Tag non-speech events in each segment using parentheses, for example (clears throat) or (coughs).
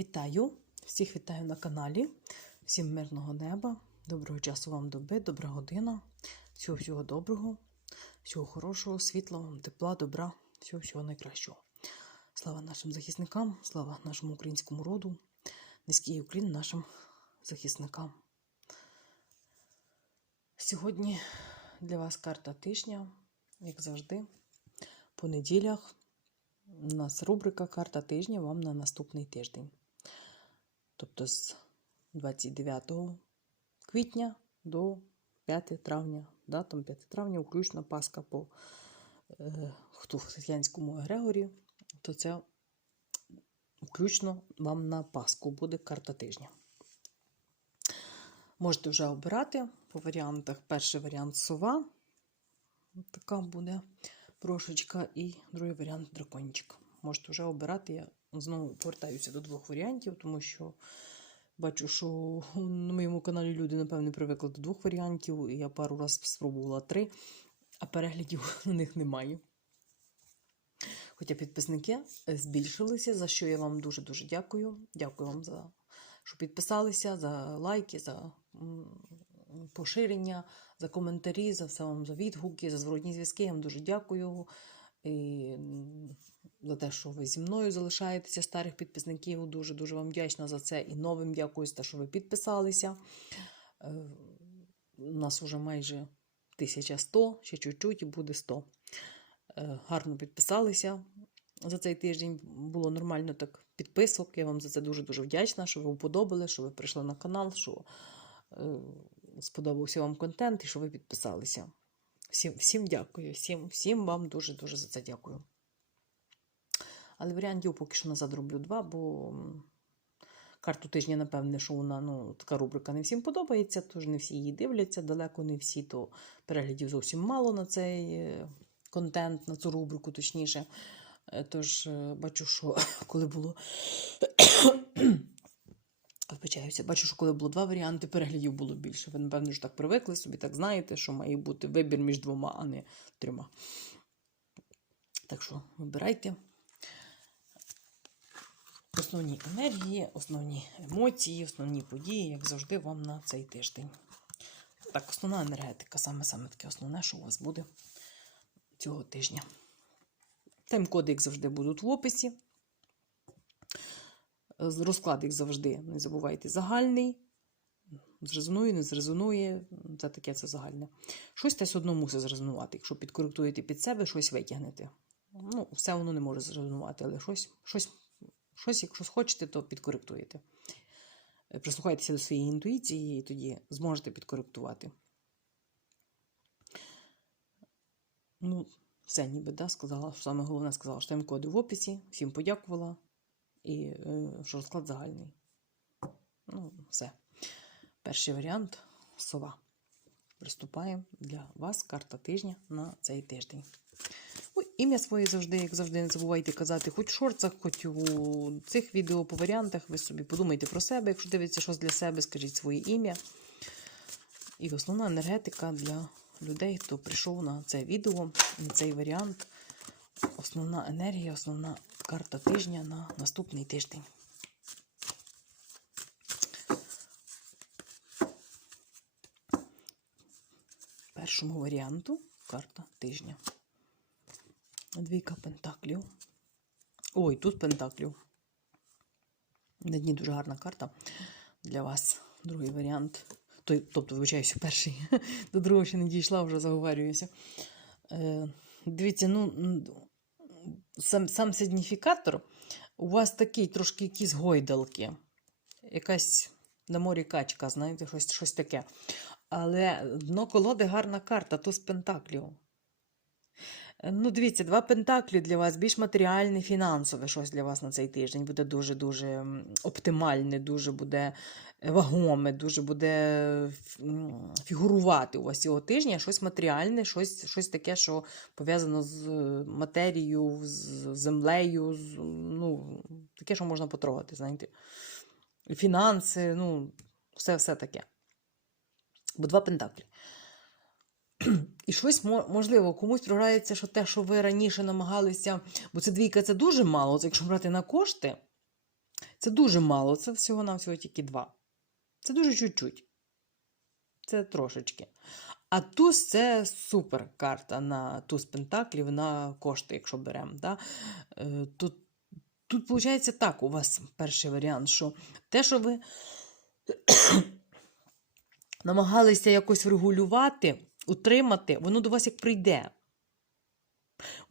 Вітаю! Всіх вітаю на каналі. Всім мирного неба, доброго часу вам доби, добра година. Всього всього доброго, всього хорошого, світла вам, тепла, добра, всього всього найкращого. Слава нашим захисникам, слава нашому українському роду, низький уклін нашим захисникам. Сьогодні для вас карта тижня, як завжди, по неділях. У нас рубрика Карта тижня вам на наступний тиждень. Тобто з 29 квітня до 5 травня. Да, там 5 травня, включно Пасха по е, хто християнському Егрегорі, то це включно вам на Пасху буде карта тижня. Можете вже обирати по варіантах. Перший варіант сова. Така буде брошечка, і другий варіант дракончик. Можете вже обирати. Я знову повертаюся до двох варіантів, тому що бачу, що на моєму каналі люди, напевне, привикли до двох варіантів, і я пару разів спробувала три, а переглядів (laughs) на них немає. Хоча підписники збільшилися, за що я вам дуже-дуже дякую. Дякую вам за що підписалися, за лайки, за поширення, за коментарі, за все вам за відгуки, за зворотні зв'язки. Я вам дуже дякую. І за те, що ви зі мною залишаєтеся, старих підписників. Дуже дуже вам вдячна за це. І новим дякую за те, що ви підписалися. Е, У нас вже майже 1100, ще чуть-чуть і буде 100. Е, Гарно підписалися за цей тиждень. Було нормально так підписок. Я вам за це дуже-дуже вдячна, що ви уподобали, що ви прийшли на канал, що е, сподобався вам контент і що ви підписалися. Всім, всім дякую, всім, всім вам дуже-дуже за це дякую. Але варіантів поки що назад роблю два, бо карту тижня, напевне, що вона ну, така рубрика не всім подобається, тож не всі її дивляться, далеко не всі, то переглядів зовсім мало на цей е, контент, на цю рубрику, точніше. Е, Тож е, бачу, що (coughs) коли було. Вибачаюся, бачу, що коли було два варіанти, переглядів було більше. Ви, напевно, ж так привикли собі, так знаєте, що має бути вибір між двома, а не трьома. Так що вибирайте основні енергії, основні емоції, основні події, як завжди, вам на цей тиждень. Так, основна енергетика, саме саме таке основне, що у вас буде цього тижня. Тайм-коди, як завжди, будуть в описі. Розклад, як завжди, не забувайте, загальний. Зрезонує, не зрезонує, це таке це загальне. Щось десь одно мусить зрезонувати. Якщо підкоректуєте під себе, щось витягнете. Ну, все воно не може зрезонувати, але щось, щось, щось, якщо хочете, то підкоректуєте. Е, Прислухайтеся до своєї інтуїції і тоді зможете підкоректувати. Ну, все ніби, да, сказала. що Саме головне сказала, що тайм-коди в описі. Всім подякувала. І е, що розклад загальний. Ну, все. Перший варіант сова. Приступаємо для вас карта тижня на цей тиждень. Ой, ім'я своє завжди, як завжди, не забувайте казати, хоч в шорцах, хоч у цих відео по варіантах. Ви собі подумайте про себе. Якщо дивитеся щось для себе, скажіть своє ім'я. І основна енергетика для людей, хто прийшов на це відео, на цей варіант. Основна енергія, основна карта тижня на наступний тиждень. Першому варіанту карта тижня. Двійка пентаклів. Ой, тут пентаклів. На дні дуже гарна карта для вас. Другий варіант. Той, тобто, вибачаюся, перший. (laughs) До другого ще не дійшла, вже заговорююся. Е, дивіться, ну, сам, сам сигніфікатор у вас такий трошки якісь гойдалки. Якась на морі качка, знаєте, щось, щось таке. Але дно колоди гарна карта, туз пентаклів. Ну, дивіться, два пентаклі для вас більш матеріальне, фінансове щось для вас на цей тиждень буде дуже-дуже оптимальне, дуже буде е, вагоме, дуже буде фігурувати у вас цього тижня щось матеріальне, щось, щось таке, що пов'язано з е, матерією, з землею, з, ну, таке, що можна потрогати, знаєте. Фінанси, ну, все, все таке. Бо два пентаклі. (clears throat) І щось можливо комусь програється, що те, що ви раніше намагалися, бо це двійка це дуже мало. Це якщо брати на кошти, Це дуже мало, це всього-навсього тільки два. Це дуже чуть-чуть. Це трошечки. А туз це супер карта на туз пентаклів на кошти, якщо беремо. Да? Е, Тут, тут виходить так, у вас перший варіант, що те, що ви (clears throat) намагалися якось врегулювати, утримати, воно до вас як прийде.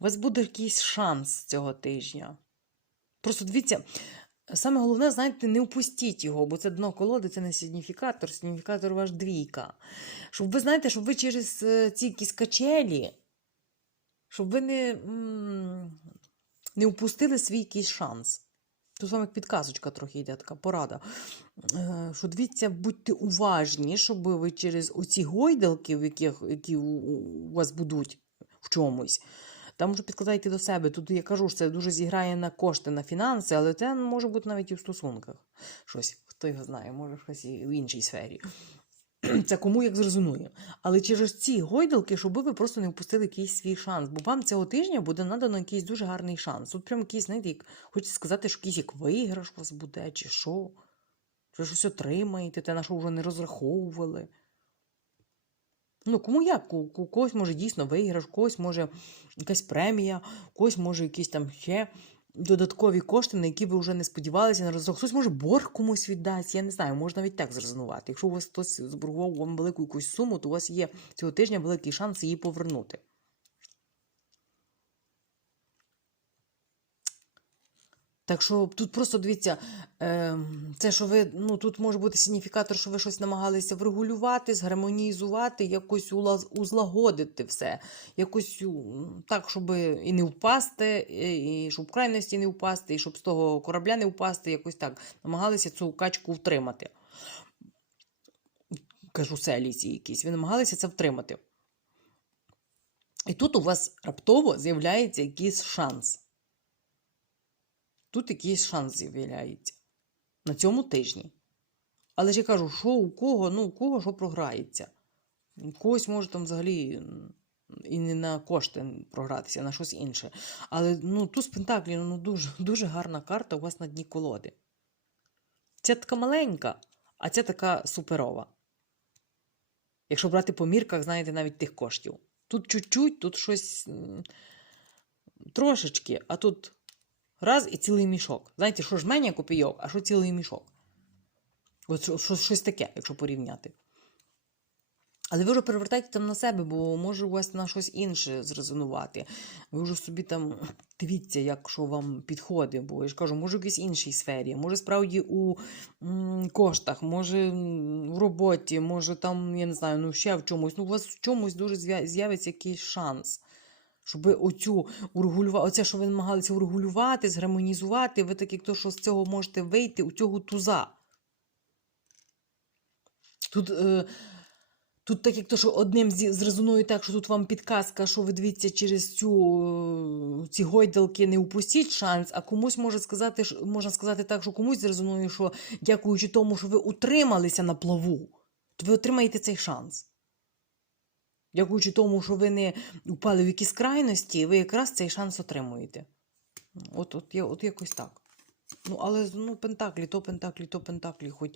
У вас буде якийсь шанс цього тижня. Просто дивіться, саме головне, знаєте, не упустіть його, бо це дно колоди, це не сигніфікатор, сигніфікатор ваш двійка. Щоб ви знаєте, щоб ви через е, ці якісь качелі, щоб ви не, не упустили свій якийсь шанс. Тут як підказочка трохи йде, така порада. Е, Що дивіться, будьте уважні, щоб ви через оці гойдалки, в яких, які у вас будуть в чомусь, там вже підкладайте до себе. Тут я кажу, що це дуже зіграє на кошти, на фінанси, але це може бути навіть і в стосунках. Щось, хто його знає, може щось і в іншій сфері. (clears throat) Це кому як зрозуміє. Але через ці гойдалки, щоб ви просто не впустили якийсь свій шанс. Бо вам цього тижня буде надано якийсь дуже гарний шанс. Тут прям якийсь, знаєте, як, хочеться сказати, що якийсь як виграш у вас буде, чи що. Чи щось отримаєте, те, на що вже не розраховували. Ну, кому як? У, когось може дійсно виграш, у когось може якась премія, у когось може якісь там ще додаткові кошти, на які ви вже не сподівалися на розрахунок. Хтось може борг комусь віддасть, я не знаю, можна навіть так зрезонувати. Якщо у вас хтось зборгував вам велику якусь суму, то у вас є цього тижня великий шанс її повернути. Так що тут просто дивіться, е, це, що ви, ну тут може бути сигніфікатор, що ви щось намагалися врегулювати, згармонізувати, якось узлагодити все, якось так, щоб і не впасти, і щоб в крайності не впасти, і щоб з того корабля не впасти, якось так. Намагалися цю качку втримати. Кажу, селі ці якісь. Ви намагалися це втримати. І тут у вас раптово з'являється якийсь шанс. Тут якийсь шанс з'являється на цьому тижні. Але ж я кажу, що у кого, ну у кого що програється. У когось може там взагалі і не на кошти програтися, а на щось інше. Але ну, туз Пентаклів ну, дуже, (laughs) дуже гарна карта у вас на дні колоди. Ця така маленька, а ця така суперова. Якщо брати по мірках, знаєте, навіть тих коштів. Тут чуть-чуть, тут щось трошечки, а тут раз і цілий мішок. Знаєте, що жменя копійок, а що цілий мішок. От що, що, щось таке, якщо порівняти. Але ви вже перевертайте там на себе, бо може у вас на щось інше зрезонувати. Ви вже собі там дивіться, як що вам підходить, бо я ж кажу, може в якійсь іншій сфері, може справді у коштах, може в роботі, може там, я не знаю, ну ще в чомусь. Ну, у вас в чомусь дуже з'явиться якийсь шанс. Щоб оцю урегулювати, оце, що ви намагалися урегулювати, згармонізувати, ви так як то, що з цього можете вийти у цього туза. Тут, е, тут так як то, що одним зрезонує так, що тут вам підказка, що ви дивіться через цю, е, ці гойдалки не упустіть шанс, а комусь може сказати, можна сказати так, що комусь зрезонує, що дякуючи тому, що ви утрималися на плаву, то ви отримаєте цей шанс. Дякуючи тому, що ви не впали в якісь крайності, ви якраз цей шанс отримуєте. От, от, от якось так. Ну, але ну, пентаклі, то пентаклі, то пентаклі, хоч,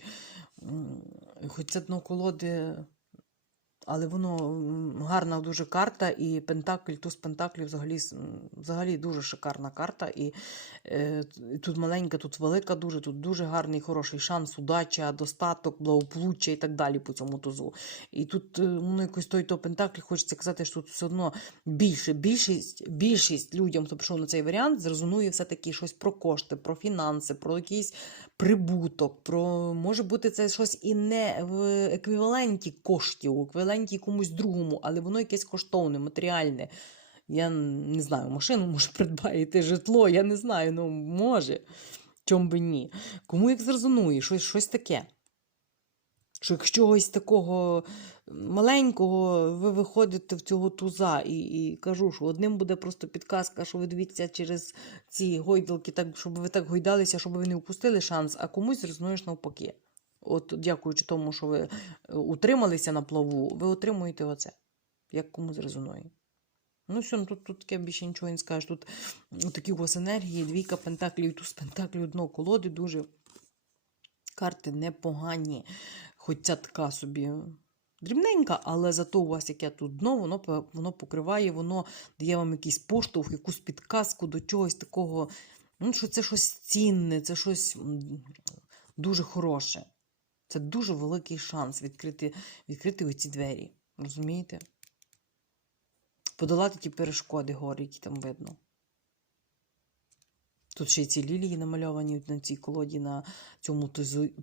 хоч це дно колоди, але воно гарна дуже карта, і Пентакль, туз Пентаклів взагалі, взагалі дуже шикарна карта. І е, тут маленька, тут велика, дуже, тут дуже гарний, хороший шанс, удача, достаток, благополуччя і так далі по цьому тузу. І тут, е, ну, якось той то Пентакль, хочеться казати, що тут все одно більше, більшість, більшість людям, хто прийшов на цей варіант, зрозуміє все-таки щось про кошти, про фінанси, про якийсь прибуток, про може бути це щось і не в еквіваленті коштів, в еквіваленті комусь другому, але воно якесь коштовне, матеріальне. Я не знаю, машину може (laughs) придбаєте, житло, я не знаю, ну може. Чом би ні. Кому як зрезонує, щось, щось таке. Що якщо чогось такого маленького ви виходите в цього туза, і, і кажу, що одним буде просто підказка, що ви дивіться через ці гойдалки, так, щоб ви так гойдалися, щоб ви не впустили шанс, а комусь зрозумієш навпаки. От, дякуючи тому, що ви е, утрималися на плаву, ви отримуєте оце, як комусь резонує. Ну, все, ну тут, тут таке більше нічого не скажеш. Тут такі у вас енергії, двійка пентаклів, туз пентаклів, дно колоди дуже Карти непогані. Хоч ця така собі дрібненька, але зато у вас яке тут дно, воно, воно покриває, воно дає вам якийсь поштовх, якусь підказку до чогось такого. Ну, що це щось цінне, це щось дуже хороше. Це дуже великий шанс відкрити, відкрити оці двері. Розумієте? Подолати ті перешкоди гори, які там видно. Тут ще й ці лілії намальовані на цій колоді, на цьому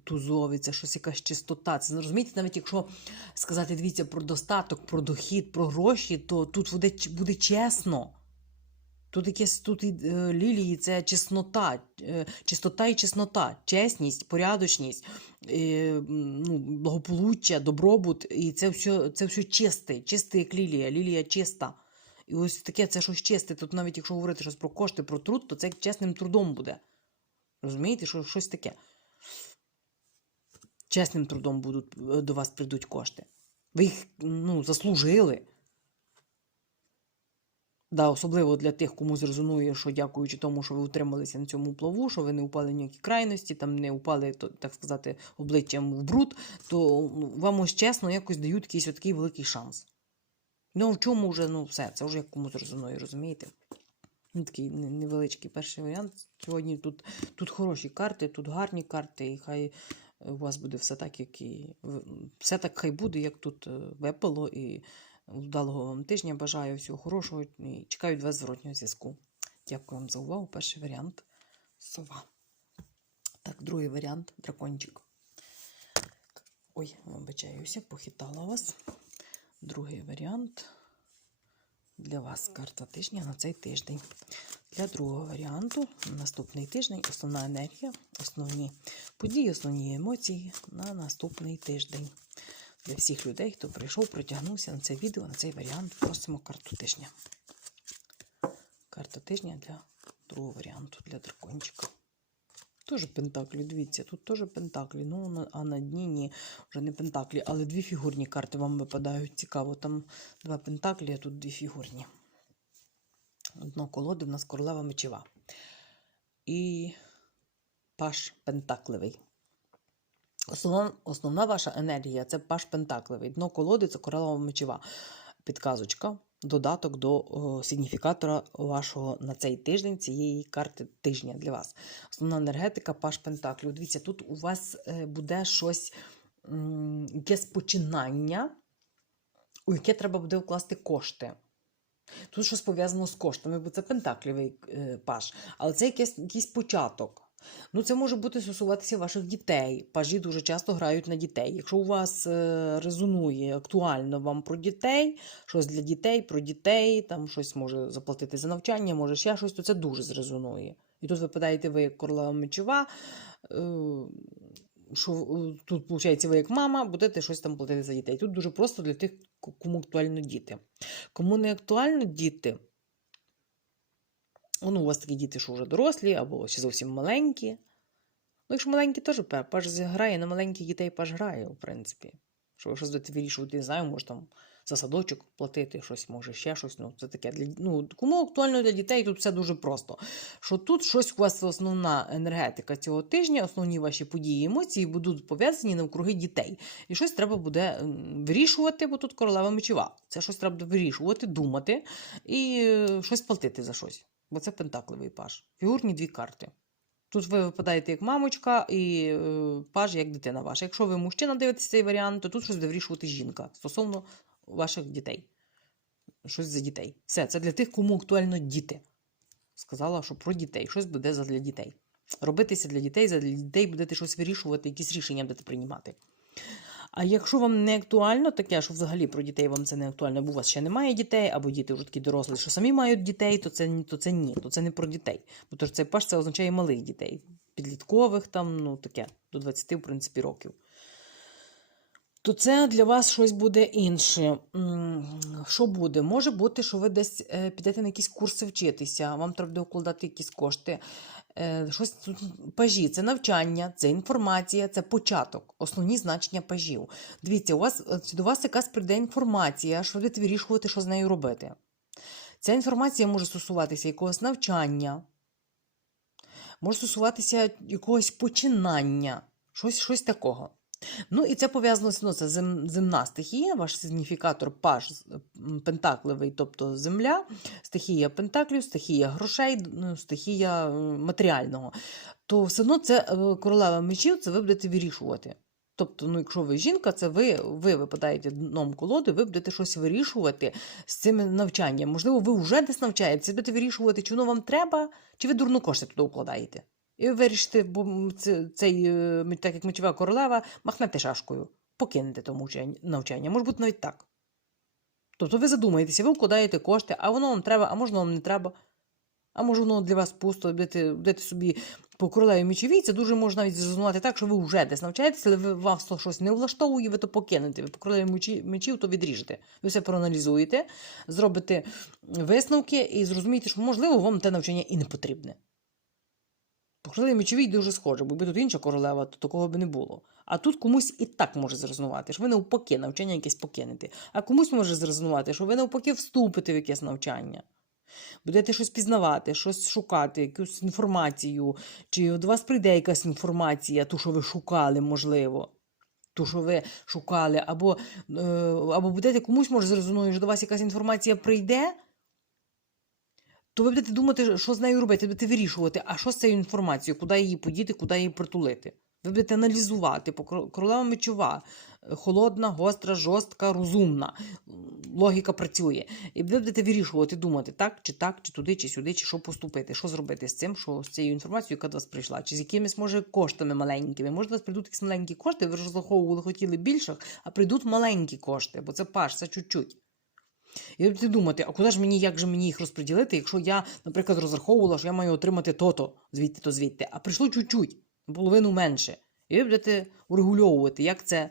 тузові. Це щось якась чистота. Це розумієте, навіть якщо сказати, дивіться, про достаток, про дохід, про гроші, то тут буде, буде чесно. Тут якесь тут і, е, лілії це чеснота, е, чистота і чеснота, чесність, порядочність, е, ну, благополуччя, добробут. І це все, це все чисте, чисте, як лілія, лілія чиста. І ось таке це щось чисте. Тут навіть якщо говорити щось про кошти, про труд, то це чесним трудом буде. Розумієте, що щось таке. Чесним трудом будуть, до вас прийдуть кошти. Ви їх ну, заслужили. Да, особливо для тих, кому зрезонує, що дякуючи тому, що ви утрималися на цьому плаву, що ви не упали ніякі крайності, там не упали, то, так сказати, обличчям в бруд, то ну, вам ось чесно якось дають якийсь такий великий шанс. Ну, в чому вже, ну, все, це вже як кому зрезонує, розумієте? Ну, такий невеличкий перший варіант. Сьогодні тут, тут хороші карти, тут гарні карти, і хай у вас буде все так, як і все так хай буде, як тут е, випало. І вдалого вам тижня. Бажаю всього хорошого і чекаю від вас зворотнього зв'язку. Дякую вам за увагу. Перший варіант сова. Так, другий варіант дракончик. Ой, вибачаюся, похитала вас. Другий варіант для вас карта тижня на цей тиждень. Для другого варіанту наступний тиждень основна енергія, основні події, основні емоції на наступний тиждень. Для всіх людей, хто прийшов, притягнувся на це відео, на цей варіант, просимо карту тижня. Карта тижня для другого варіанту, для дракончика. Теж пентаклі, дивіться, тут теж пентаклі. Ну, а на дні ні, вже не пентаклі, але дві фігурні карти вам випадають. Цікаво, там два пентаклі, а тут дві фігурні. Одно колоди в нас королева мечева. І паш пентакливий. Основна, основна ваша енергія це паш пентакливий. Дно колоди це королева мечева. Підказочка, додаток до о, сигніфікатора вашого на цей тиждень, цієї карти тижня для вас. Основна енергетика паш пентаклів. Дивіться, тут у вас е, буде щось, якесь починання, у яке треба буде вкласти кошти. Тут щось пов'язано з коштами, бо це пентаклівий е, паш, але це якийсь, якийсь початок. Ну, це може бути стосуватися ваших дітей. Пажі дуже часто грають на дітей. Якщо у вас е, резонує актуально вам про дітей, щось для дітей, про дітей, там щось може заплатити за навчання, може ще щось, то це дуже зрезонує. І тут ви як королева мечова, е, що е, тут, виходить, ви як мама будете щось там платити за дітей. Тут дуже просто для тих, кому актуально діти. Кому не актуально діти, ну, у вас такі діти, що вже дорослі, або ще зовсім маленькі. Ну, якщо маленькі, теж паш паж грає, на маленьких дітей паж грає, в принципі. Що ви щось будете вирішувати, не знаю, може там за садочок платити, щось, може, ще щось. Ну, це таке для ну, кому актуально для дітей, тут все дуже просто. Що тут щось у вас основна енергетика цього тижня, основні ваші події, емоції будуть пов'язані навкруги дітей. І щось треба буде вирішувати, бо тут королева мечова. Це щось треба вирішувати, думати і е, щось платити за щось. Бо це пентакливий паж. Фігурні дві карти. Тут ви випадаєте як мамочка і е, паж як дитина ваша. Якщо ви мужчина дивитесь цей варіант, то тут щось вирішувати жінка стосовно ваших дітей. Щось за дітей. Все, це для тих, кому актуально діти. Сказала, що про дітей. Щось буде для дітей. Робитися для дітей, для дітей будете щось вирішувати, якісь рішення будете приймати. А якщо вам не актуально таке, що взагалі про дітей вам це не актуально, бо у вас ще немає дітей, або діти вже такі дорослі, що самі мають дітей, то це, то це ні, то це не про дітей. Бо то ж цей паш це означає малих дітей, підліткових, там, ну таке, до 20, в принципі, років. То це для вас щось буде інше. Що буде? Може бути, що ви десь е, підете на якісь курси вчитися, вам треба буде вкладати якісь кошти. Е, Щось тут пажі, це навчання, це інформація, це початок, основні значення пажів. Дивіться, у вас е, до вас якась прийде інформація, що будете вирішувати, що з нею робити. Ця інформація може стосуватися якогось навчання, може стосуватися якогось починання, Щось, щось такого. Ну, і це пов'язано одно, це зем, земна стихія, ваш сигніфікатор паш пентакливий, тобто земля, стихія пентаклів, стихія грошей, ну, стихія е, матеріального. То все одно це е, королева мечів, це ви будете вирішувати. Тобто, ну, якщо ви жінка, це ви, ви випадаєте дном колоди, ви будете щось вирішувати з цим навчанням. Можливо, ви вже десь навчаєтеся, будете вирішувати, чи воно вам треба, чи ви дурно кошти туди укладаєте. І ви вирішите, бо цей, е, так як мечова королева, махнете шашкою, покинете тому навчання. Може бути навіть так. Тобто ви задумаєтеся, ви вкладаєте кошти, а воно вам треба, а може вам не треба. А може воно для вас пусто, будете, собі по королеві мечовій, це дуже можна навіть зрозуміти так, що ви вже десь навчаєтеся, але ви, вас то щось не влаштовує, ви то покинете. Ви по королеві мечів то відріжете. Ви все проаналізуєте, зробите висновки і зрозумієте, що, можливо, вам те навчання і не потрібне. По королеві мечовій дуже схоже, бо якби тут інша королева, то такого б не було. А тут комусь і так може зрезонувати, що ви навпаки навчання якесь покинете. А комусь може зрезонувати, що ви навпаки вступите в якесь навчання. Будете щось пізнавати, щось шукати, якусь інформацію, чи до вас прийде якась інформація, ту, що ви шукали, можливо. Ту, що ви шукали, або, е, або будете комусь може зрозуміти, що до вас якась інформація прийде, то ви будете думати, що з нею робити, будете вирішувати, а що з цією інформацією, куди її подіти, куди її притулити. Ви будете аналізувати, королева мечова, е, холодна, гостра, жорстка, розумна. Логіка працює. І ви будете вирішувати, думати, так, чи так, чи туди, чи сюди, чи що поступити, що зробити з цим, що з цією інформацією, яка до вас прийшла, чи з якимись, може, коштами маленькими. Може, до вас прийдуть якісь маленькі кошти, ви розраховували, хотіли більших, а прийдуть маленькі кошти, бо це паш, це чуть-чуть. І будете думати, а куди ж мені, як же мені їх розподілити, якщо я, наприклад, розраховувала, що я маю отримати то-то, звідти то звідти, а прийшло чуть-чуть, половину менше. І ви будете урегульовувати, як це,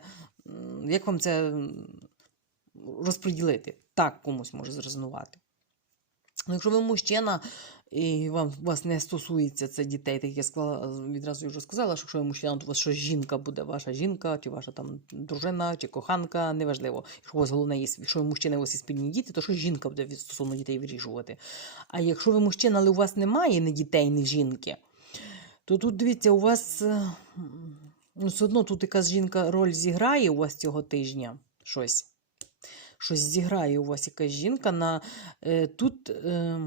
як вам це розподілити. Так комусь може зрезонувати. Ну, якщо ви мужчина, і вам вас не стосується це дітей, так я сказала, відразу вже сказала, що якщо мужчина, то у вас що жінка буде, ваша жінка, чи ваша там дружина, чи коханка, неважливо. Якщо у вас головне є, якщо ви мужчина, у вас є спільні діти, то що жінка буде стосовно дітей вирішувати. А якщо ви мужчина, але у вас немає ні дітей, ні жінки, то тут дивіться, у вас ну, все одно тут якась жінка роль зіграє у вас цього тижня щось. Щось зіграє у вас якась жінка на е, тут е,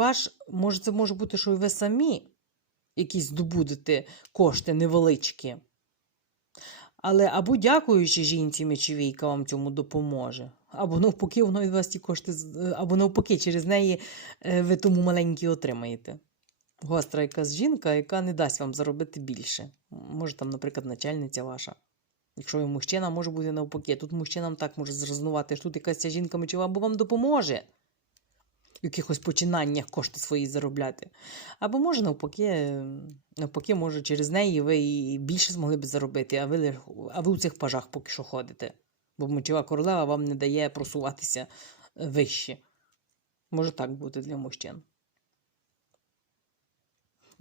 паш, може, це може бути, що і ви самі якісь здобудете кошти невеличкі. Але або дякуючи жінці мечовій, яка вам цьому допоможе, або навпаки, воно від вас ті кошти, е, або навпаки, через неї е, ви тому маленькі отримаєте. Гостра якась жінка, яка не дасть вам заробити більше. Може, там, наприклад, начальниця ваша. Якщо ви мужчина, може бути навпаки. Тут мужчинам так може зрозумувати, що тут якась ця жінка мечова або вам допоможе якихось починаннях кошти свої заробляти. Або може навпаки, навпаки, може через неї ви і більше змогли б заробити, а ви, а ви у цих пажах поки що ходите. Бо мечова королева вам не дає просуватися вище. Може так бути для мужчин.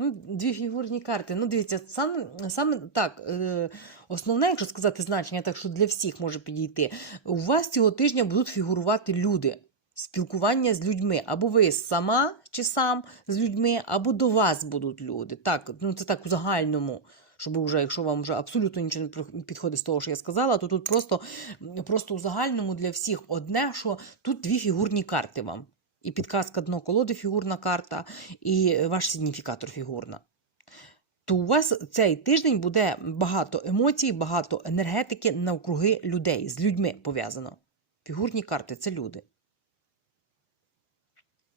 Ну, дві фігурні карти. Ну, дивіться, саме, саме так, е, основне, якщо сказати значення, так що для всіх може підійти. У вас цього тижня будуть фігурувати люди. Спілкування з людьми. Або ви сама чи сам з людьми, або до вас будуть люди. Так, ну це так у загальному. Щоб вже, якщо вам вже абсолютно нічого не підходить з того, що я сказала, то тут просто, просто у загальному для всіх одне, що тут дві фігурні карти вам. І підказка дно колоди фігурна карта, і ваш сигніфікатор фігурна. То у вас цей тиждень буде багато емоцій, багато енергетики навкруги людей, з людьми пов'язано. Фігурні карти це люди.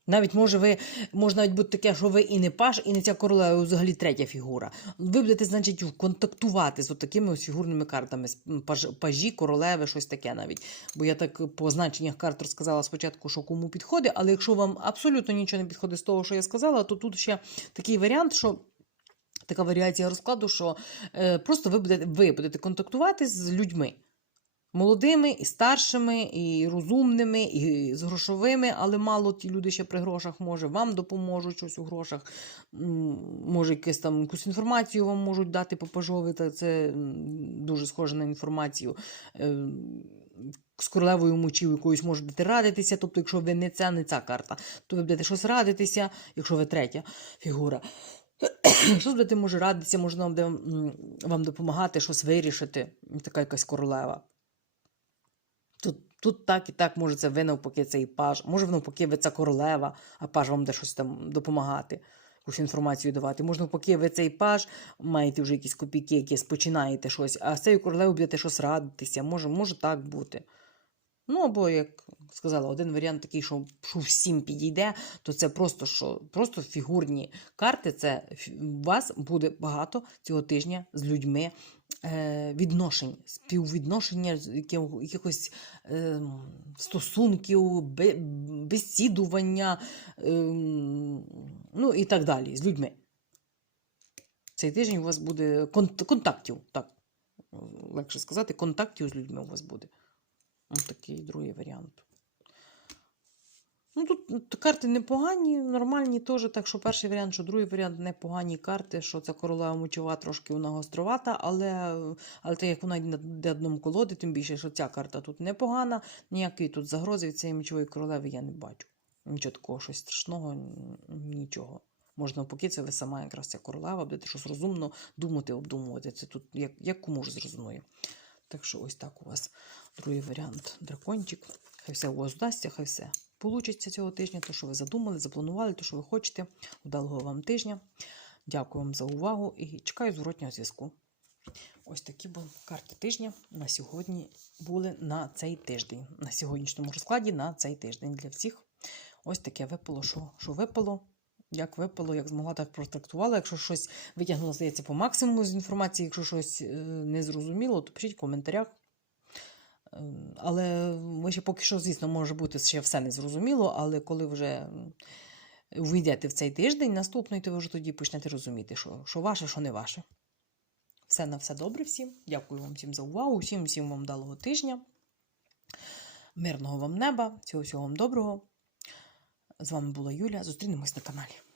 Навіть може ви може навіть бути таке, що ви і не паш, і не ця королева, а взагалі третя фігура. Ви будете, значить, контактувати з такими ось фігурними картами, паж, пажі, королеви, щось таке навіть. Бо я так по значеннях карт розказала спочатку, що кому підходить, але якщо вам абсолютно нічого не підходить з того, що я сказала, то тут ще такий варіант, що. Така варіація розкладу, що е, просто ви будете, ви будете контактувати з людьми. Молодими, і старшими, і розумними, і з грошовими, але мало ті люди ще при грошах може, вам допоможуть щось у грошах, може, якусь там якусь інформацію вам можуть дати по пажові, та це дуже схоже на інформацію. Е, З королевою мочів якоюсь можете радитися, тобто, якщо ви не ця, не ця карта, то ви будете щось радитися, якщо ви третя фігура, (clears throat) Щось будете може радитися, можна буде вам допомагати, щось вирішити. Така якась королева. Тут, так і так, може, це ви навпаки цей паж, може, навпаки, ви ця королева, а паж вам буде щось там допомагати, якусь інформацію давати. Може, навпаки, ви цей паж, маєте вже якісь копійки, якісь починаєте щось, а з цією королевою будете щось радитися. Може, може так бути. Ну, або, як сказала, один варіант такий, що, що всім підійде, то це просто що просто фігурні карти. Це у вас буде багато цього тижня з людьми відношень, співвідношення якихось е, стосунків, бе- бесідування, е, ну і так далі з людьми. Цей тиждень у вас буде контактів, так, легше сказати, контактів з людьми у вас буде. Ось такий другий варіант. Ну, тут карти непогані, нормальні теж, так що перший варіант, що другий варіант непогані карти, що ця королева мочова трошки вона гостровата, але, але так як вона йде на одному колоді, тим більше, що ця карта тут непогана, ніякої тут загрози від цієї мочової королеви я не бачу. Нічого такого, щось страшного, нічого. Можна поки це ви сама якраз ця королева, будете щось розумно думати, обдумувати. Це тут як, як кому ж зрозуміє. Так що ось так у вас другий варіант дракончик. Хай все у вас вдасться, хай все получиться цього тижня, то, що ви задумали, запланували, то, що ви хочете. Удалого вам тижня. Дякую вам за увагу і чекаю зворотнього зв'язку. Ось такі бо карти тижня на сьогодні були на цей тиждень. На сьогоднішньому розкладі на цей тиждень для всіх. Ось таке випало, що, що випало. Як випало, як змогла, так протрактувала. Якщо щось витягнула, здається, по максимуму з інформації, якщо щось е, не зрозуміло, то пишіть в коментарях. Але ще поки що, звісно, може бути ще все незрозуміло, але коли вже увійдете в цей тиждень, наступний, то ви вже тоді почнете розуміти, що, що ваше, що не ваше. Все на все добре всім. Дякую вам всім за увагу, всім всім вам далого тижня. Мирного вам неба, всього всього вам доброго. З вами була Юля. Зустрінемось на каналі.